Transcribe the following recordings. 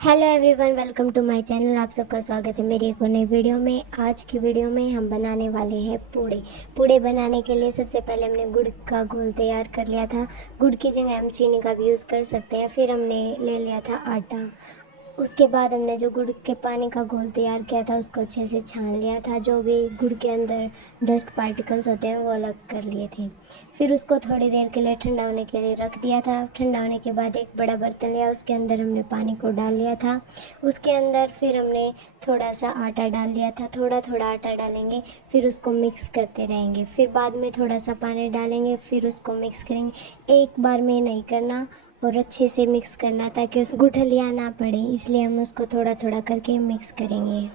Hello everyone, welcome to my channel. आप सबका स्वागत है मेरी एक और नई वीडियो में। आज की वीडियो में हम बनाने वाले हैं पूड़े। पूड़े बनाने के लिए सबसे पहले हमने गुड़ का घोल तैयार कर लिया था। गुड़ की जगह हम चीनी का भी यूज़ कर सकते हैं। फिर हमने ले लिया था आटा। उसके बाद हमने जो गुड़ के पानी का घोल तैयार किया था उसको अच्छे से छान लिया था। जो भी गुड़ के अंदर डस्ट पार्टिकल्स होते हैं वो अलग कर लिए थे। फिर उसको थोड़ी देर के लिए ठंडा होने के लिए रख दिया था। ठंडा होने के बाद एक बड़ा बर्तन लिया, उसके अंदर हमने पानी को डाल लिया था। उसके अंदर फिर हमने थोड़ा सा आटा डाल लिया था। थोड़ा थोड़ा आटा डालेंगे, फिर उसको मिक्स करते रहेंगे। फिर बाद में थोड़ा सा पानी डालेंगे, फिर उसको मिक्स करेंगे। एक बार में नहीं करना और अच्छे से मिक्स करना ताकि उस गुठलियाँ ना पड़े, इसलिए हम उसको थोड़ा थोड़ा करके मिक्स करेंगे।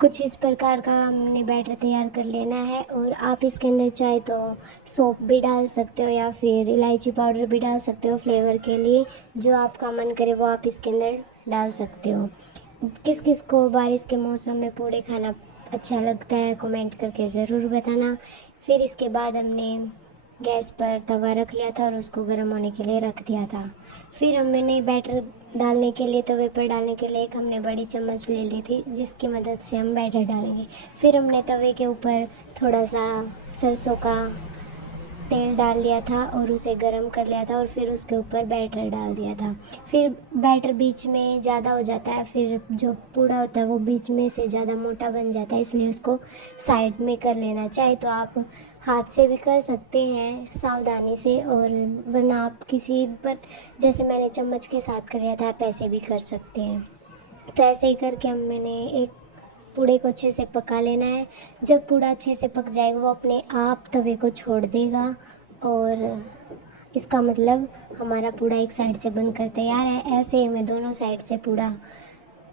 कुछ इस प्रकार का हमने बैटर तैयार कर लेना है। और आप इसके अंदर चाहे तो सौंफ भी डाल सकते हो या फिर इलायची पाउडर भी डाल सकते हो फ्लेवर के लिए। जो आपका मन करे वो आप इसके अंदर डाल सकते हो। किस किस को बारिश के मौसम में पूड़े खाना अच्छा लगता है, कमेंट करके ज़रूर बताना। फिर इसके बाद हमने गैस पर तवा रख लिया था और उसको गर्म होने के लिए रख दिया था। फिर हमने बैटर डालने के लिए, तवे पर डालने के लिए एक हमने बड़ी चम्मच ले ली थी जिसकी मदद से हम बैटर डालेंगे। फिर हमने तवे के ऊपर थोड़ा सा सरसों का तेल डाल लिया था और उसे गरम कर लिया था और फिर उसके ऊपर बैटर डाल दिया था। फिर बैटर बीच में ज़्यादा हो जाता है, फिर जो पूड़ा होता है वो बीच में से ज़्यादा मोटा बन जाता है, इसलिए उसको साइड में कर लेना। चाहे तो आप हाथ से भी कर सकते हैं सावधानी से, और वरना आप किसी पर, जैसे मैंने चम्मच के साथ कर लिया था, आप ऐसे भी कर सकते हैं। तो ऐसे ही करके मैंने एक पूड़े को अच्छे से पका लेना है। जब पूड़ा अच्छे से पक जाएगा वो अपने आप तवे को छोड़ देगा, और इसका मतलब हमारा पूड़ा एक साइड से बनकर तैयार है। ऐसे ही हमें दोनों साइड से पूड़ा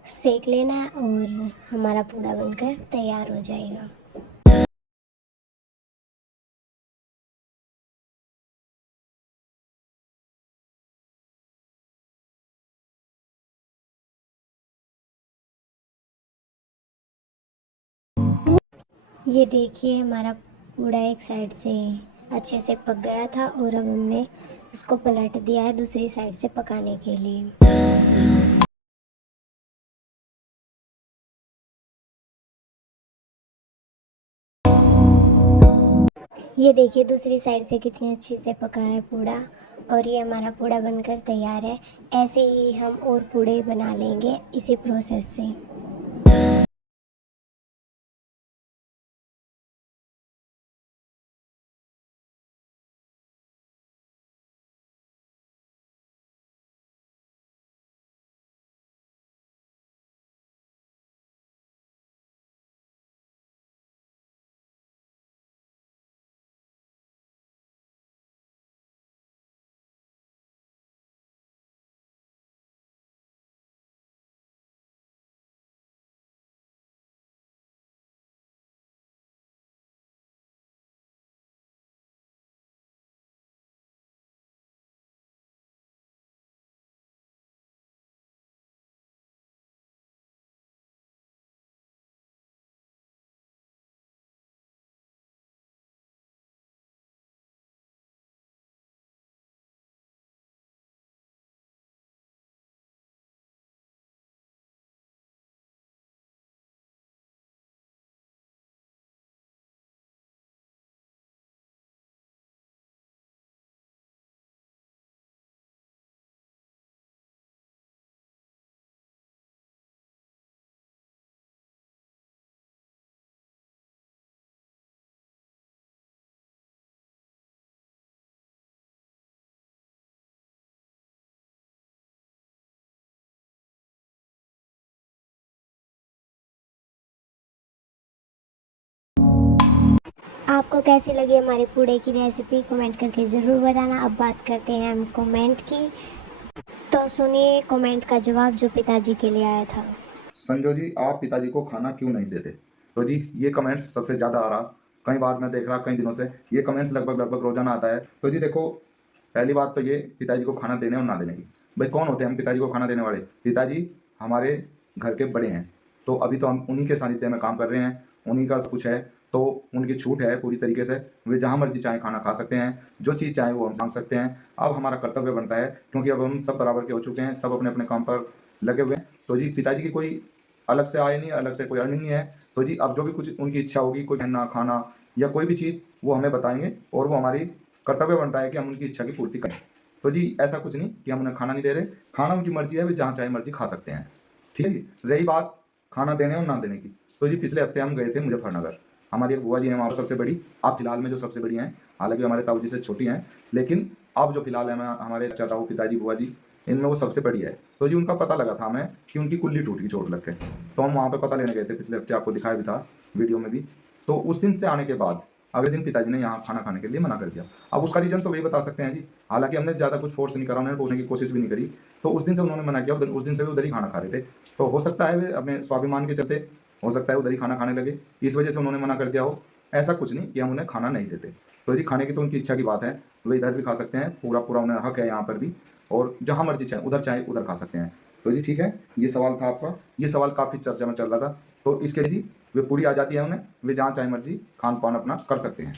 सेक लेना है और हमारा पूड़ा बनकर तैयार हो जाएगा। ये देखिए, हमारा पूड़ा एक साइड से अच्छे से पक गया था और अब हमने उसको पलट दिया है दूसरी साइड से पकाने के लिए। ये देखिए दूसरी साइड से कितनी अच्छे से पका है पूड़ा, और ये हमारा पूड़ा बनकर तैयार है। ऐसे ही हम और पूड़े बना लेंगे इसी प्रोसेस से। आपको कैसी लगी हमारी पूड़े की रेसिपी कमेंट करके ज़रूर बताना। अब बात करते हैं हम कमेंट की, तो सुनिए कमेंट का जवाब जो पिताजी के लिए आया था। संजो जी, आप पिताजी को खाना क्यों नहीं देते? तो जी ये कमेंट्स सबसे ज़्यादा आ रहा, कई बार मैं देख रहा कई दिनों से ये कमेंट्स लगभग लगभग रोजाना आता है। तो जी देखो, पहली बात तो ये पिताजी को खाना देने और ना देने की, भाई कौन होते हैं हम पिताजी को खाना देने वाले? पिताजी हमारे घर के बड़े हैं, तो अभी तो हम उन्हीं के सानिध्य में काम कर रहे हैं, उन्हीं का सब कुछ है, तो उनकी छूट है पूरी तरीके से। वे जहाँ मर्जी चाहे खाना खा सकते हैं, जो चीज़ चाहे वो हम मांग सकते हैं। अब हमारा कर्तव्य बनता है, क्योंकि अब हम सब बराबर के हो चुके हैं, सब अपने अपने काम पर लगे हुए हैं। तो जी पिताजी की कोई अलग से आय नहीं है, अलग से कोई अर्निंग नहीं है। तो जी अब जो भी कुछ उनकी इच्छा होगी, कोई पहनना खाना या कोई भी चीज़, वो हमें बताएंगे और वो हमारी कर्तव्य बनता है कि हम उनकी इच्छा की पूर्ति करें। तो जी ऐसा कुछ नहीं कि हम उन्हें खाना नहीं दे रहे, खाना उनकी मर्जी है, वे जहाँ चाहे मर्जी खा सकते हैं। ठीक है जी। रही बात खाना देने और ना देने की, तो जी पिछले हफ्ते हम गए थे मुजफ्फरनगर। हमारी एक बुआ जी हैं वहाँ पर सबसे बड़ी, आप फिलहाल में जो सबसे बड़ी हैं, हालांकि हमारे ताऊ जी से छोटी हैं, लेकिन अब जो फिलहाल है हमारे चाचा ताऊ पिताजी बुआ जी, इनमें वो सबसे बड़ी है। तो जी उनका पता लगा था हमें कि उनकी कुल्ली टूट गई चोट लग के, तो हम वहाँ पे पता लेने गए थे पिछले हफ्ते, आपको दिखाया भी था वीडियो में भी। तो उस दिन से आने के बाद अगले दिन पिताजी ने यहाँ खाना खाने के लिए मना कर दिया। अब उसका रीज़न तो वही बता सकते हैं जी, हालांकि हमने ज़्यादा कुछ फोर्स नहीं करा, उन्हें पूछने की कोशिश भी नहीं करी। तो उस दिन से उन्होंने मना किया, उस दिन से वे उधर ही खाना खा रहे थे। तो हो सकता है वे अपने स्वाभिमान के चलते, हो सकता है उधर ही खाना खाने लगे, इस वजह से उन्होंने मना कर दिया हो। ऐसा कुछ नहीं कि हम उन्हें खाना नहीं देते। तो जी खाने की तो उनकी इच्छा की बात है, वे इधर भी खा सकते हैं, पूरा पूरा उन्हें हक है यहाँ पर भी, और जहाँ मर्जी चाहे उधर खा सकते हैं। तो जी ठीक है, ये सवाल था आपका, ये सवाल काफ़ी चर्चा में चल रहा था। तो इसके लिए जी वे पूरी आ जाती है उन्हें, वे जहाँ चाहे मर्जी खान पान अपना कर सकते हैं।